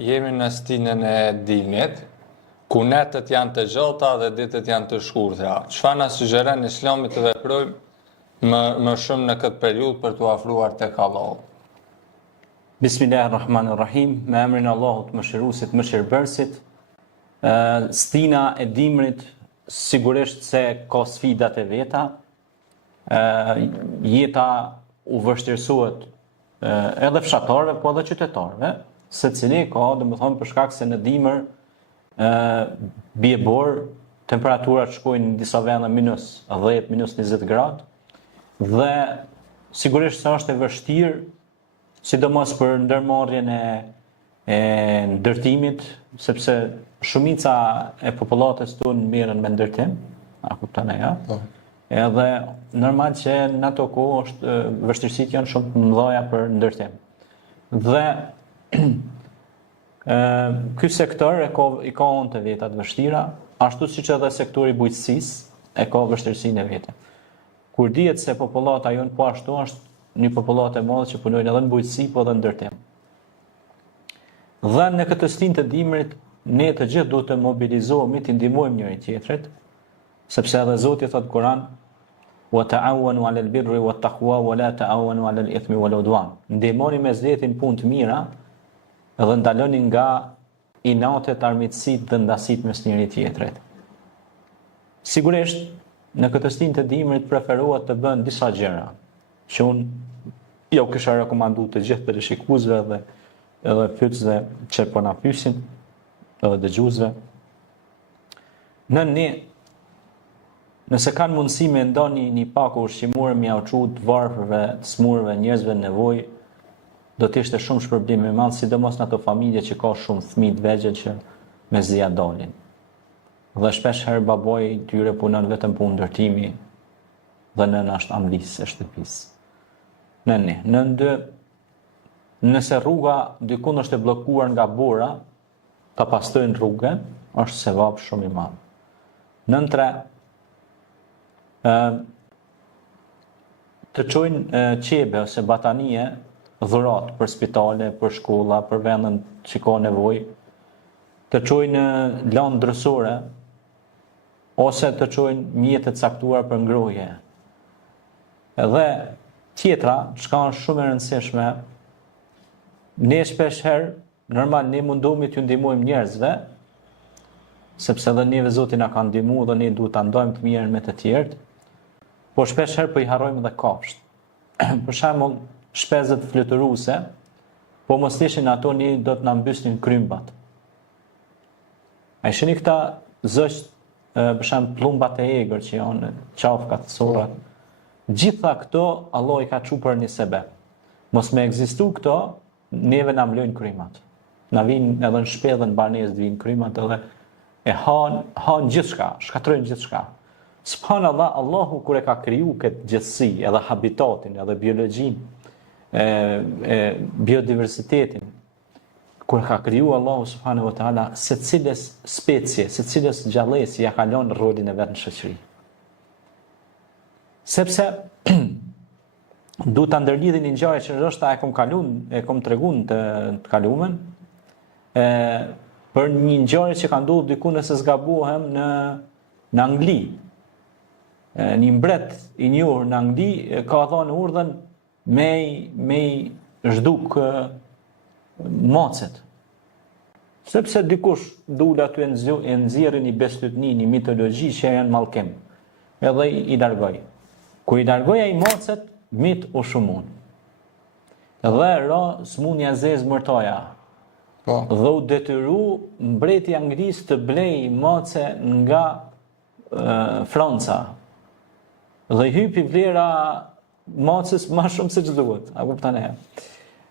Jemi në stinën e dimnit, ku netët janë të gjata dhe ditët janë të shkurtra. Çfarë na sugjeron Islami të veprojmë më shumë në këtë periudhë për t'u afruar tek Allahu? Bismillahirrahmanirrahim, me emrin e Allahut mëshiruesit, mëshirbërësit. Stina e dimrit sigurisht se ka sfidat e veta. Jeta u vështirësohet edhe fshatarëve, po edhe qytetarëve, secili ka, domethënë për shkak se në dimër bie borë, temperaturat shkojnë në disa vende minus 10, minus 20 gradë, dhe sigurisht se është e vështirë, sidomos për ndërmarrjen e ndërtimit, sepse shumica e popullatës tonë merren me ndërtim, a kupton ajo? Edhe normal që në ato kohë është vështirësitë janë shumë të mëdha për ndërtim. Dhe ky sektor i ka anë të veta të vështira, ashtu siç edhe sektori i bujqësisë e ka vështirësinë e veta. Kur dihet se popullata jon po ashtu është një popullat e madhe që punojnë edhe në bujqësi, po edhe në ndërtim. Dhe në këtë stinë të dimrit, ne të gjithë duhet të mobilizohemi, të ndihmojmë njëri tjetrit, sepse edhe Zoti thot në Kur'an: "Wa ta'awanu 'alal birri wat taqwa wa la ta'awanu 'alal ithmi wal 'udwan." Ndihmoni me zletin punë të mira dhe ndaloni nga inatet, armiqësitë dhe ndasitë mes njëri tjetrit. Sigurisht, në këtë stinë të dimrit preferohet të bën disa gjëra që unë jo kisha rekomandu të gjithë për shikuesve dhe edhe pyetësve që po na pyesin, edhe dëgjuesve. Nëse kanë mundësi me ndoni një pak ushqimore me auçu të varfërve, të smurëve, njerëzve në nevojë, do të ishte shumë shpërblim i madh, sidomos në ato familje që ka shumë fëmijë të vegjël që me zia dalin. Dhe shpesh herë baboi tyre punon vetëm punë ndërtimi dhe nëna është amlisë e shtëpisë. Nëse rruga dikun është e bllokuar nga bora, ta pastrojnë rrugën, është sevap shumë i madh. Nën 3, të çojnë qebe ose batanie dhurat për spitale, për shkolla, për vendën që ka nevojë, të çojnë lanë drësore, ose të çojnë mjete të caktuar për ngrohje. Edhe tjetra, çka është shumë e rëndësishme, ne shpesh herë, normal ne mundohemi t'ju ndihmojmë njerëzve, sepse edhe neve Zoti na ka ndihmuar dhe ne duhet ta ndajmë të mirën me të tjerët, por shpesh herë po i harrojmë edhe kafsht. Për shembull, shpezët fluturuese, po mos ishin ato, ne do të na mbysnin krymbat. A shihni këta zësht, për shembull pllumbat e egër që janë qafkat, sorrat. Gjitha këto Allah i ka çuar për një sebeb. Mos me ekzistu këto, neve na mlojnë krymat. Na vinë edhe në shpellë në banesë vinë krymat edhe e han gjithçka, shkatrojnë gjithçka. Subhanallahu, Allahu kur e ka kriju këtë gjithësi, edhe habitatin, edhe biologjinë, biodiversitetin, kur e ka kriju Allahu subhanahu wa taala, secilës specie, secilës gjallësi ja ka lënë rolin e vet në shoqëri. Sepse du të ndërlidhin një ngjarje që ndoshta e kom treguar të kalumen, për një ngjarje që ka ndodhur diku, nëse zgabuhem, në Angli. Një mbret i njohur në Angli ka dhënë urdhën me zhduk macet. Sepse dikush dul aty e nxjerrin një bestytni, një mitologji që janë mallkim. Edhe i largoi. Kur i largoi ai macet, mit u shumun. Dhe ra smunja zez mërtaja. Dhe u detyru mbreti Anglisë të blej mace nga Franca. Dhe hypi vlera macës ma shumë se që duhet. A kupton e?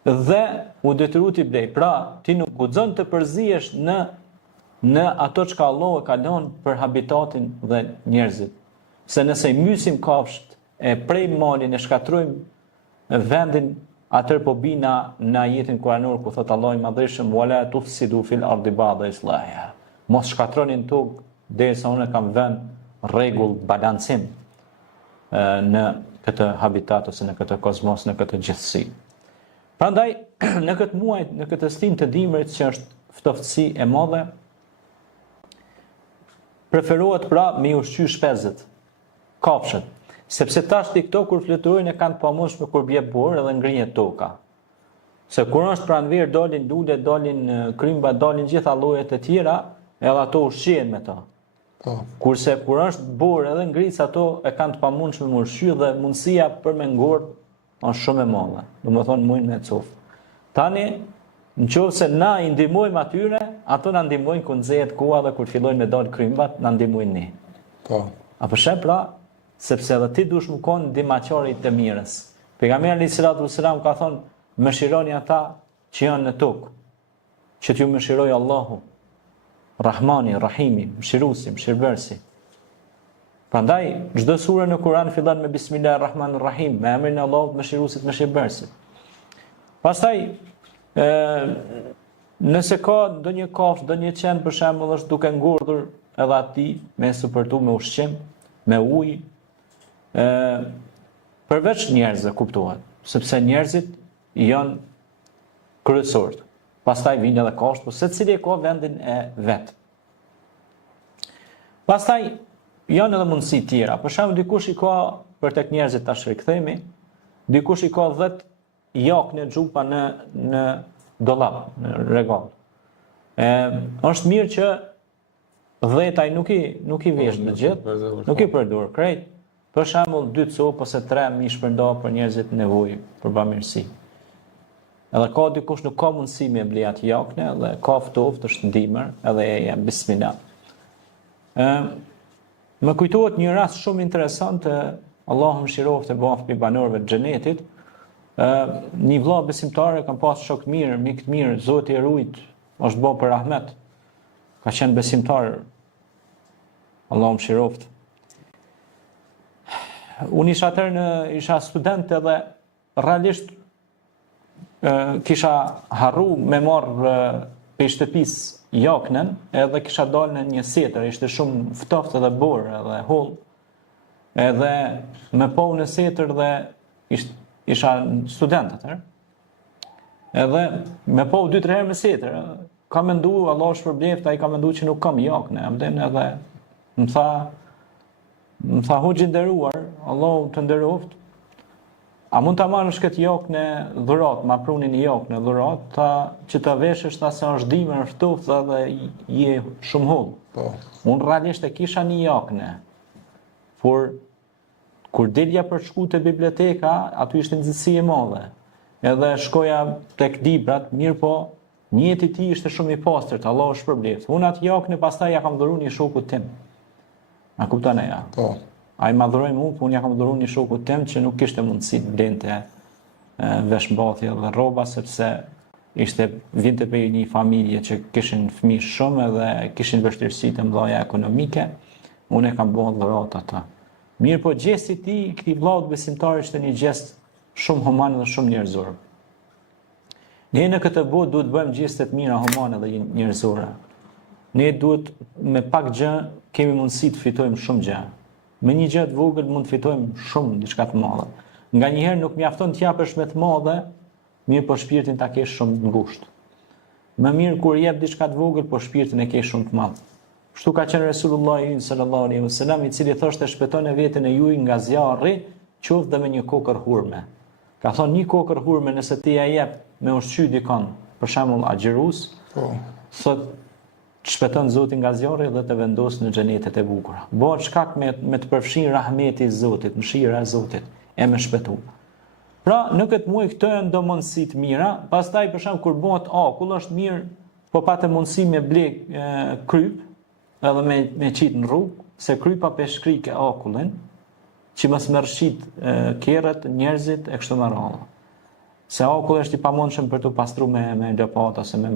Dhe u detyru t'i blej. Pra, ti nuk guxon të përzihesh në ato që ka Allah e ka lënë për habitatin dhe njerëzit. Se nëse i mysim kafsht, e prej malin, e shkatrojmë vendin, atër po bina në ajetin kuranor ku thot Allah i madhëshëm: "Wala tufsidu fil ardi ba'da islahiha." Mos shkatronin tokë derisa unë kam vënë rregull, balancim në këtë habitat ose në këtë kozmos, në këtë gjithësi. Prandaj, në këtë muaj, në këtë stinë të dimrit që është ftoftësi e madhe, preferohet pra me ushqy shpezët, kafshët, sepse tash këto kur fluturojnë e kanë të pamundshme kur bie borë edhe ngrihet toka. Se kur është pranverë dalin lule, dalin krymba, dalin gjitha llojet e tjera, edhe ato ushqihen me to. Kurse kur është borë edhe ngric, ato e kanë të pamundshme me ushqy dhe mundësia për me ngordh është shumë e madhe. Domethënë mujnë me cofë. Tani, nëse na i ndihmojmë atyre, ato na ndihmojnë kur nxehet koha dhe kur fillojnë me dal krymbat, na ndihmojnë ne. Apo sheh pra, sepse edhe ti dush më kon ndihmaqari të mirës. Pejgamberi sallallahu alaihi wasallam ka thonë, mëshironi ata që janë në tokë, që t'ju mëshirojë Allahu, Rahmani, Rahimi, mëshiruesi, mëshirbërësi. Prandaj, çdo sure në Kur'an fillon me Bismillahirrahmanirrahim, me emrin e Allahut, mëshiruesit, mëshirbërësit. Pastaj, nëse ka ndonjë kafshë, ndonjë qen për shembull është duke ngordhur edhe ati me supërtu me ushqim, me ujë, përveç njerëzve kuptohet, sepse njerëzit janë kryesorët. Pastaj vijnë edhe kafshët, po secili ka vendin e vet. Pastaj janë edhe mundësi tjera. Për shembull, dikush i ka për tek njerëzit tash rikthehemi, dikush i ka 10 jakne xhupa në dollap, në rregull. Është mirë që 10 ai nuk i vesh të gjithë, nuk i përdor krejt. Për shembull 2 copë ose 3 mi shpërnda për njerëzit nevojë, për bamirësi. Edhe ka dikush nuk ka mundësi me ble atë jakne, dhe ka ftoftë, është ndihmër, edhe e jam bismillah. Më kujtohet një rast shumë interesant, Allahu mëshiroft e bafë për banorëve të xhenetit. Një vëlla besimtare kam pas shok të mirë, mik të mirë, Zoti e rujt, është bë për rahmet. Ka qenë besimtar. Allahu mëshiroft. Unë isha student edhe realisht kisha harru me marrë për shtëpis jaknen, edhe kisha dalë në një setër, ishte shumë ftoftë edhe borë edhe holl, edhe me po në setër dhe isha student atër, edhe me po 2-3 herë me setër, ka mendu, Allah është përbleft, a i ka mendu që nuk kam jakne, edhe më tha hoxhi nderuar, Allah të nderoft, a mund të marrësh këtë jakne dhurat, ma prunin i jakne dhurat, që të veshësh ta se është dimër, është ftoftë dhe je shumë holl. Unë realisht e kisha një jakne, por kur dilja për shku të biblioteka, aty ishte nxehtësi e madhe. Edhe shkoja tek librat, mirë po, njeti ti ishte shumë i pastërt, Allah është përbleft. Unë atë jakne pastaj ja kam dhuru një shokut tim. A kupton e ja? Ai ma dhuroi mua, po unë ja kam dhuruar një shokut tim që nuk kishte mundësi të blente veshmbathje dhe rroba, sepse vinte prej një familje që kishin fëmijë shumë edhe kishin vështirësi të mëdha ekonomike. Unë e kam bërë dhurat ata. Mirë po gjesti i tij, këtij vllaut besimtar, ishte një gjest shumë human dhe shumë njerëzor. Ne në këtë botë duhet bëjmë gjeste të mira humane dhe njerëzore. Ne duhet me pak gjë kemi mundësi të fitojmë shumë gjë. Me një gjë të vogël mund të fitojmë shumë diçka të madhe. Nganjëherë nuk mjafton të japësh me të madhe, mirë po shpirtin ta kesh shumë të ngushtë. Më mirë kur jep diçka të vogël, po shpirtin e kesh shumë të madh. Kështu ka qenë Resulullah sallallahu alaihi wasallam, i cili thoshte shpëton e veten e juaj nga zjarri, qoftë dhe me një kokër hurme. Ka thonë një kokër hurme nëse ti ja jep me ushqy dikon, për shembull agjërus, thot shpëton Zoti nga zjarri dhe të vendos në xhenetet e bukura. Bëhet shkak me të përfshin rahmeti i Zotit, mëshira e Zotit, e me shpëtu. Pra, në këtë muaj këto janë do mundësi të mira, pastaj për shembull kur bëhet akull është mirë, po patë mundësi me ble kryp, edhe me qit në rrugë, se krypa peshkrike akullin, që mos më rshit kerët, njerëzit e kështu me radhë. Se akulli është i pamundshëm për të pastruar me lopatë ose me